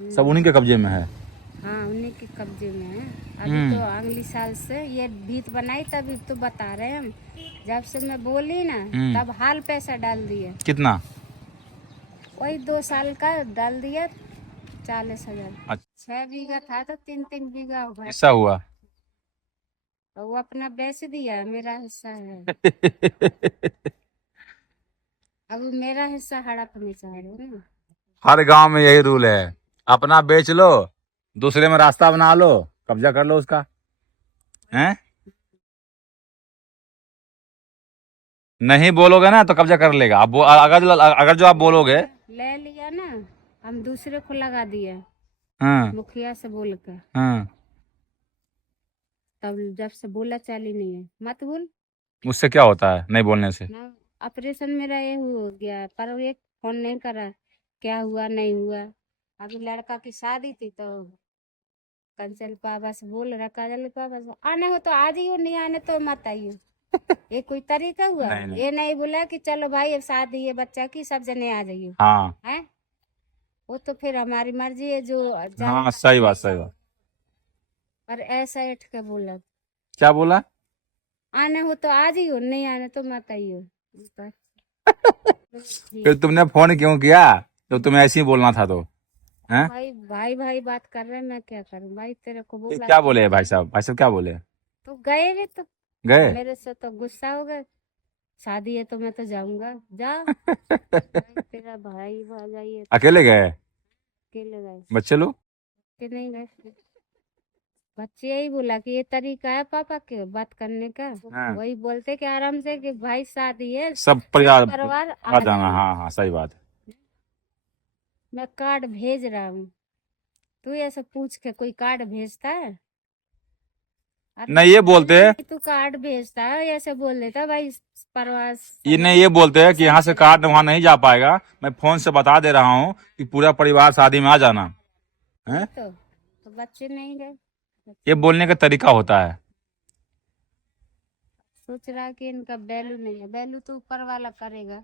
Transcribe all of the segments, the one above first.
सब उन्हीं के कब्जे में है। हाँ उन्हीं के कब्जे में है। अभी तो अगली साल से ये भीत बनाई तभी तो बता रहे हैं हम। जब से मैं बोली ना तब हाल पैसा डाल दिया। कितना? वही 2 साल का डाल दिया 40,000। अच्छा 6 बीघा था तो 3-3 बीघा हो गया। ऐसा हुआ। तो वो अपना बेच दिया, मेरा हिस्सा है। अब मेरा हिस्सा हड़प में चाह रहे ना। हर गांव में यही रूल है, अपना बेच लो, दूसरे में रास्ता बना लो, कब्जा कर लो उसका, हैं? नहीं बोलोगे ना तो कब्जा कर लेगा। अब अगर जो आप बोलोगे। ले लिया ना, हम दूसरे को लगा दिया। हाँ मुखिया से बोल कर। हाँ। तब जब से बोला चाली नहीं है, मत बोल। उससे क्या होता है नहीं बोलने से? ना ऑपरेशन मेरा ये हो गया पर वो एक फोन नहीं करा, क्या हुआ नहीं हुआ। अभी लड़का की शादी थी तो कंचन पापा से बोल रहा, काजल पापा से आने हो तो आज ही हो, नहीं आने तो मत आइयो। ये कोई तरीका हुआ? नहीं। ये नहीं बोला कि चलो भाई अब शादी है बच्चा की, सब जने आ जाइए। हाँ है वो तो फिर हमारी मर्जी है जो हाँ सही बात सही बात। पर ऐसा उठ के बोला क्या बोला? आने हो तो आज ही हो, नहीं आने तो मत आइयो। फिर तुमने फोन क्यों किया तो तुम्हें ऐसे ही बोलना था तो? हैं? भाई भाई भाई बात कर रहे हैं, मैं क्या करूं भाई, तेरे को बोला क्या बोले भाई साहब? भाई साहब क्या बोले? तो गए भी तो गए? मेरे से तो गुस्सा हो गए। शादी है तो मैं तो जाऊंगा, जा। तेरा भाई जाइए। अकेले गए? अकेले गए बच्चे लोग? कि नहीं गए? बच्चे यही बोला कि ये तरीका है पापा के बात करने का। हाँ। वही बोलते कि आराम से कि भाई शादी है सब परिवार परिवार आ जाना। हाँ हाँ सही बात है। मैं कार्ड भेज रहा हूँ, तू ऐसे पूछ के कोई कार्ड भेजता है? नहीं ये बोलते हैं, तू कार्ड भेजता है ऐसे बोल देता भाई परिवार। ये नहीं ये बोलते हैं कि यहाँ से कार्ड वहाँ नहीं जा पाएगा, मैं फोन से बता दे रहा हूँ कि पूरा परिवार शादी में आ जाना है। तो बच्चे नहीं गए। ये बोलने का तरीका होता है। सोच रहा कि इनका वैल्यू नहीं है, वैल्यू तो ऊपर वाला करेगा,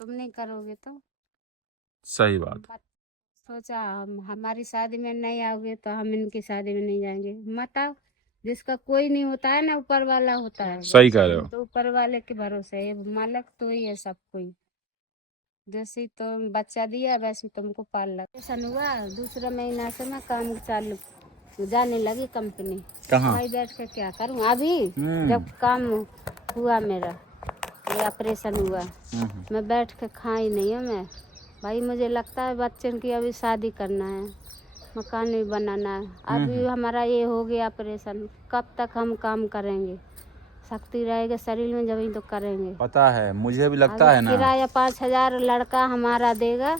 तुम नहीं करोगे तो। सही बात। सोचा हम हमारी शादी में नहीं आओगे तो हम इनकी शादी में नहीं जाएंगे, मत आओ। जिसका कोई नहीं होता है ना ऊपर वाला होता है। सही कह रहे हो। तो ऊपर वाले के भरोसे है, मालक तो ही है सब कोई। जैसे तुम बच्चा दिया वैसे तुमको पाल लगा। ऐसा हुआ 2 महीना से मैं काम चालू जाने लगी कंपनी। कहाँ? भाई बैठ के क्या करूँ अभी जब काम हुआ मेरा, ये ऑपरेशन हुआ, मैं बैठ के खाई नहीं है मैं। भाई मुझे लगता है बच्चन की अभी शादी करना है, मकान भी बनाना है। अभी हमारा ये हो गया ऑपरेशन, कब तक हम काम करेंगे? शक्ति रहेगा शरीर में जब तो करेंगे। पता है मुझे भी लगता है ना। किराया 5,000 लड़का हमारा देगा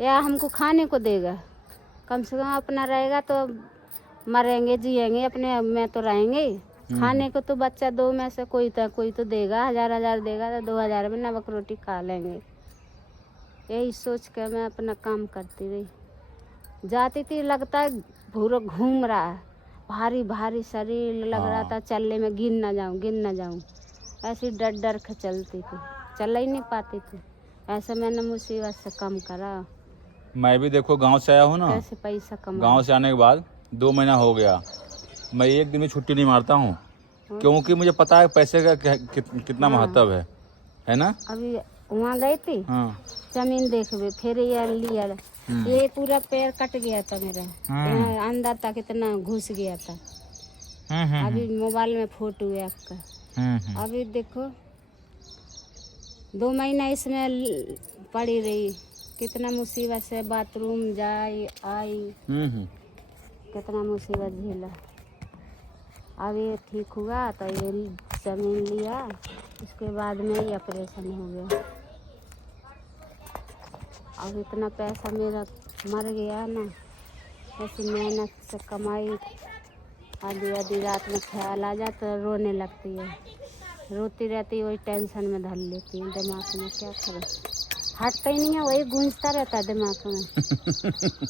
या हमको खाने को देगा? कम से कम अपना रहेगा तो मरेंगे जिएंगे अपने में तो रहेंगे। खाने को तो बच्चा 2 में से कोई तो देगा, 1,000 देगा तो 2,000 में नमक रोटी खा लेंगे। यही सोच कर मैं अपना काम करती रही। जाती थी लगता है पूरा घूम रहा है, भारी भारी शरीर लग रहा था, चलने में गिर ना जाऊं ऐसी डर डर के चलती थी, चल ही नहीं पाती थी। ऐसे मैंने मुसीबत से कम करा। मैं भी देखो गांव से आया हूँ ना, कैसे पैसा कमा। गांव से आने के बाद 2 महीना हो गया, मैं एक दिन भी छुट्टी नहीं मारता हूँ, क्योंकि मुझे पता है पैसे का कितना महत्व है ना। अभी वहाँ गई थी जमीन देखबे, फिर ये लिया, ये पूरा पैर कट गया था मेरा, अंदर तक इतना घुस गया था। अभी मोबाइल में फोटो है आपका। अभी देखो 2 महीना इसमें पड़ी रही, कितना मुसीबत से बाथरूम जाई आई, कितना मुसीबत झेला। अब ये ठीक हुआ तो ये जमीन लिया, उसके बाद में ही ऑपरेशन हो गया। अब इतना पैसा मेरा मर गया ना, ऐसी मेहनत से कमाई, आधी रात में ख्याल आ जाता तो रोने लगती है, रोती रहती है, वही टेंशन में धर लेती है दिमाग में। क्या करें, हटता ही नहीं है, वही गूंजता रहता है दिमाग में।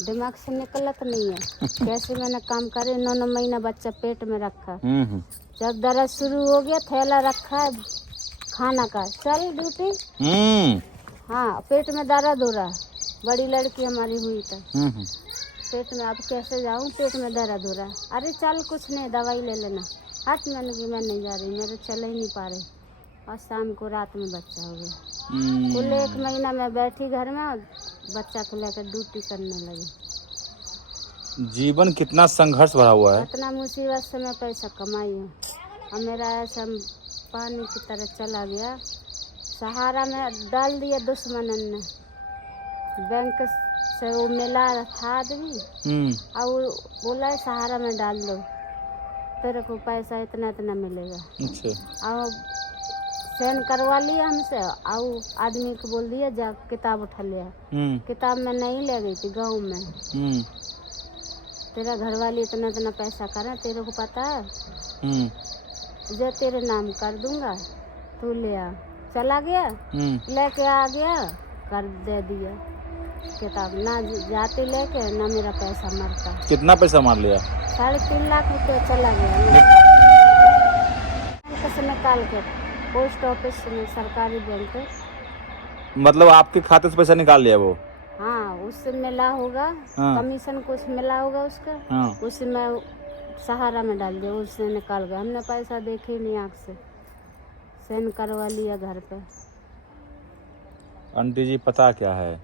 दिमाग से निकलत नहीं है। कैसे मैंने काम करे, 9 महीना बच्चा पेट में रखा, जब दर्द शुरू हो गया थैला रखा है खाना का, चल ड्यूटी। हाँ पेट में दर्द हो रहा है, बड़ी लड़की हमारी हुई था, पेट में अब कैसे जाऊँ, पेट में दर्द हो रहा है। अरे चल कुछ नहीं, दवाई ले लेना। हट, मैंने कि मैं नहीं जा रही, मेरे चल ही नहीं पा रही। और शाम को रात में बच्चा हो गया। कुल 1 महीना मैं बैठी घर में और बच्चा को लेकर ड्यूटी करने लगी। जीवन कितना संघर्ष भरा हुआ है। इतना मुसीबत से मैं पैसा कमाई हूँ और मेरा ऐसा पानी की तरह चला गया। सहारा में डाल दिया दुश्मनन ने। बैंक से वो मिला था आदमी और वो बोला है सहारा में डाल दो, तेरे को पैसा इतना इतना मिलेगा। अच्छा। और साइन करवा लिया हमसे और आदमी को बोल दिया जा किताब उठा लिया। किताब में नहीं ले गई थी गाँव में। तेरा घर वाली इतना इतना पैसा करे, तेरे को पता है, जो तेरे नाम कर दूंगा, तू ले आ। चला गया, लेके आ गया, कर दे दिया किताब। ना जाते लेके ना मेरा पैसा मरता। कितना पैसा मार लिया? 3.5 लाख रुपया चला गया। बैंक से निकाल के पोस्ट ऑफिस में, सरकारी बैंक। मतलब आपके खाते से पैसा निकाल लिया वो? हाँ, उससे मिला होगा। हाँ। कमीशन कुछ मिला होगा उसका। हाँ। उससे मैं सहारा में डाल दिया, उससे निकाल गया। हमने पैसा देखे नहीं आँख से, साइन करवा लिया घर पे। आंटी जी पता क्या है,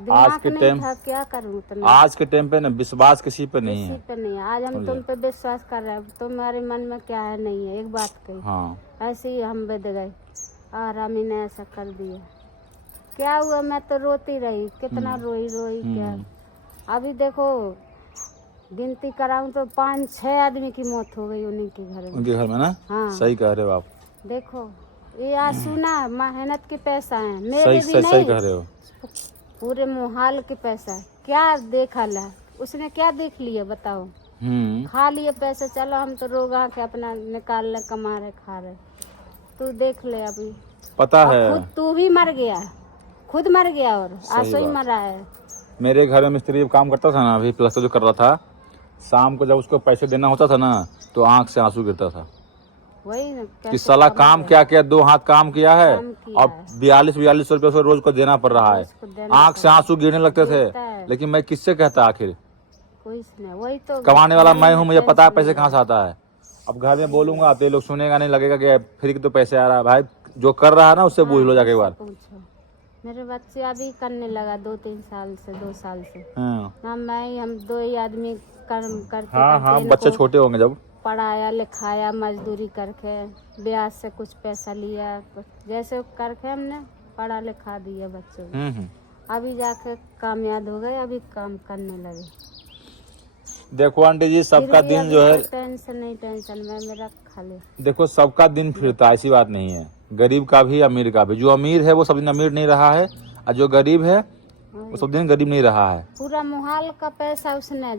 आज के टाइम क्या करूँ, आज के टाइम पे ना विश्वास किसी पे नहीं है। किसी पे नहीं है। आज हम तुम पे विश्वास कर रहे हैं, तुम्हारे मन में क्या है नहीं है, एक बात कही। हाँ। ऐसे ही हम बद गए और अम्मी ने ऐसा कर दिया। क्या हुआ, मैं तो रोती रही, कितना रोई क्या। अभी देखो गिनती कराऊं तो 5-6 आदमी की मौत हो गई उन्हीं के घर में। उनके घर में ना? हाँ। सही कह रहे हो आप। देखो ये आंसू ना मेहनत के पैसा है, मेरे सही, भी नहीं। सही कह रहे हो। पूरे मोहाल के पैसा है। क्या देखा ला उसने, क्या देख लिया बताओ। खा लिए पैसे, चलो हम तो रोगा के अपना निकाल ले, कमा रहे, खा रहे। तू देख ले अभी, पता है खुद तू भी मर गया, खुद मर गया और आंसू ही मरा है। मेरे घर में मिस्त्री काम करता था ना, अभी प्लस्तर जो कर रहा था, शाम को जब उसको पैसे देना होता था ना तो आंख से आंसू गिरता था। वही ना कि साला काम क्या किया, 2 हाथ काम किया है और 4200 रुपये उसको रोज को देना पड़ रहा है। आंख से आंसू गिरने लगते थे। लेकिन मैं किससे कहता, आखिर कोई नहीं, वही तो कमाने वाला मैं हूँ, मुझे पता है पैसे कहाँ से आता है। अब घर में बोलूंगा तो ये लोग सुनेगा नहीं, लगेगा कि फ्री के तो पैसे आ रहा है। भाई जो कर रहा है ना उससे पूछ लो जाके एक बार। मेरे बच्चे अभी करने लगा 2-3 साल से, 2 साल से। हाँ। मैं हम 2 ही आदमी काम करते। हाँ, बच्चे छोटे होंगे जब। पढ़ाया लिखाया, मजदूरी करके, ब्याज से कुछ पैसा लिया, जैसे करके हमने पढ़ा लिखा दिया बच्चों को। अभी जाके कामयाब हो गए, अभी काम करने लगे। देखो आंटी जी, सबका दिन जो है टेंशन नहीं, टेंशन में मेरा खाली। देखो सबका दिन फिरता है, ऐसी बात नहीं है। गरीब का भी अमीर का भी। जो अमीर है वो सब दिन अमीर नहीं रहा है और जो गरीब है वो सब दिन गरीब नहीं रहा है। पूरा मोहाल का पैसा उसने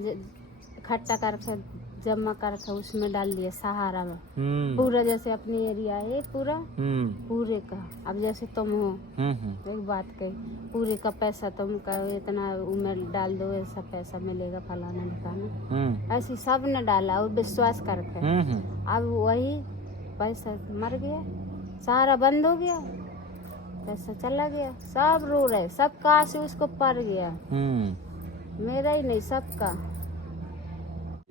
इकट्ठा करके जमा करके उसमें डाल दिया सहारा में। पूरा जैसे अपनी एरिया है पूरा, पूरे का। अब जैसे तुम हो, एक बात कही, पूरे का पैसा तुम का इतना उम्र डाल दो, ऐसा पैसा मिलेगा फलाना ढिकाना, ऐसी सब ने डाला और विश्वास करके। अब वही पैसा मर गया, सहारा बंद हो गया, पैसा चला गया। सब रो रहे, सबका आंसू उसको पड़ गया। मेरा ही नहीं, सबका।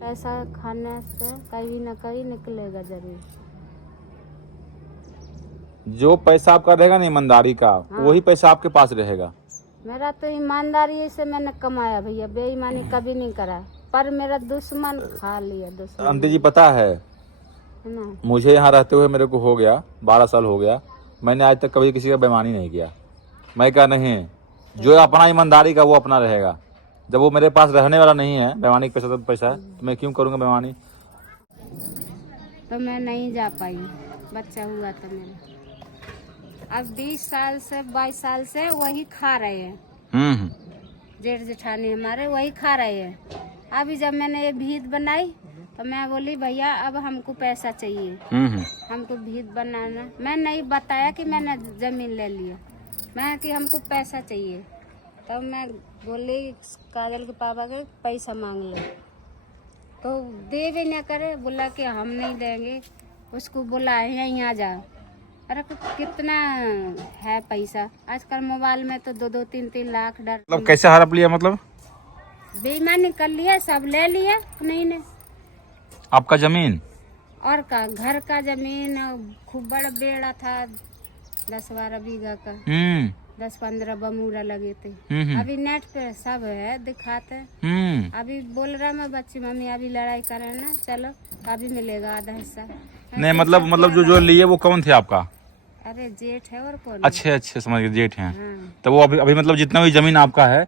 पैसा खाने से कभी न कभी निकलेगा जरूर। जो पैसा आपका रहेगा ना ईमानदारी का, वही पैसा आपके पास रहेगा। मेरा तो ईमानदारी से मैंने कमाया भैया, बेईमानी कभी नहीं करा। पर मेरा दुश्मन खा लिया। दुश्मन आंटी जी पता है ना, मुझे यहाँ रहते हुए मेरे को हो गया 12 साल हो गया, मैंने आज तक कभी किसी का बेईमानी नहीं किया। मैं क्या नहीं, जो अपना ईमानदारी का वो अपना रहेगा। जब वो मेरे पास रहने वाला नहीं है, बेईमानी का पैसा तो पैसा है, तो मैं क्यों करूँगा बेईमानी। तो मैं नहीं जा पाई, बच्चा हुआ था मेरा। अब 20 साल से 22 साल से वही खा रहे हैं। जेठ जेठानी हमारे वही खा रहे हैं। अभी जब मैंने ये भीत बनाई तो मैं बोली भैया अब हमको पैसा चाहिए, हमको भीत बनाना। मैं नहीं बताया कि मैंने जमीन ले लिया, मैं कि हमको पैसा चाहिए। तब मैं बोली काजल के पापा के पैसा मांग ले, तो दे भी न करे। बोला कि हम नहीं देंगे। उसको बोला यहाँ जा। अरे कितना है पैसा आजकल मोबाइल में, तो 2-2, 3-3 लाख डर। मतलब कैसे हड़प लिया? मतलब बेईमानी कर लिया, सब ले लिया नहीं ने। आपका जमीन? और का घर का जमीन खूब बड़ा बेड़ा था, 10-12 बीघा का, 10-15 बमूरा लगे थे। अभी नेट पे सब है दिखाते। अभी बोल रहा मैं बच्ची मम्मी अभी लड़ाई करे ना, चलो अभी मिलेगा आधा हिस्सा। नहीं मतलब जो लिए वो कौन थे आपका? अरे जेठ है और कौन है? अच्छे समझ गए, जेठ हैं। हाँ। तो वो अभी मतलब जितना भी जमीन आपका है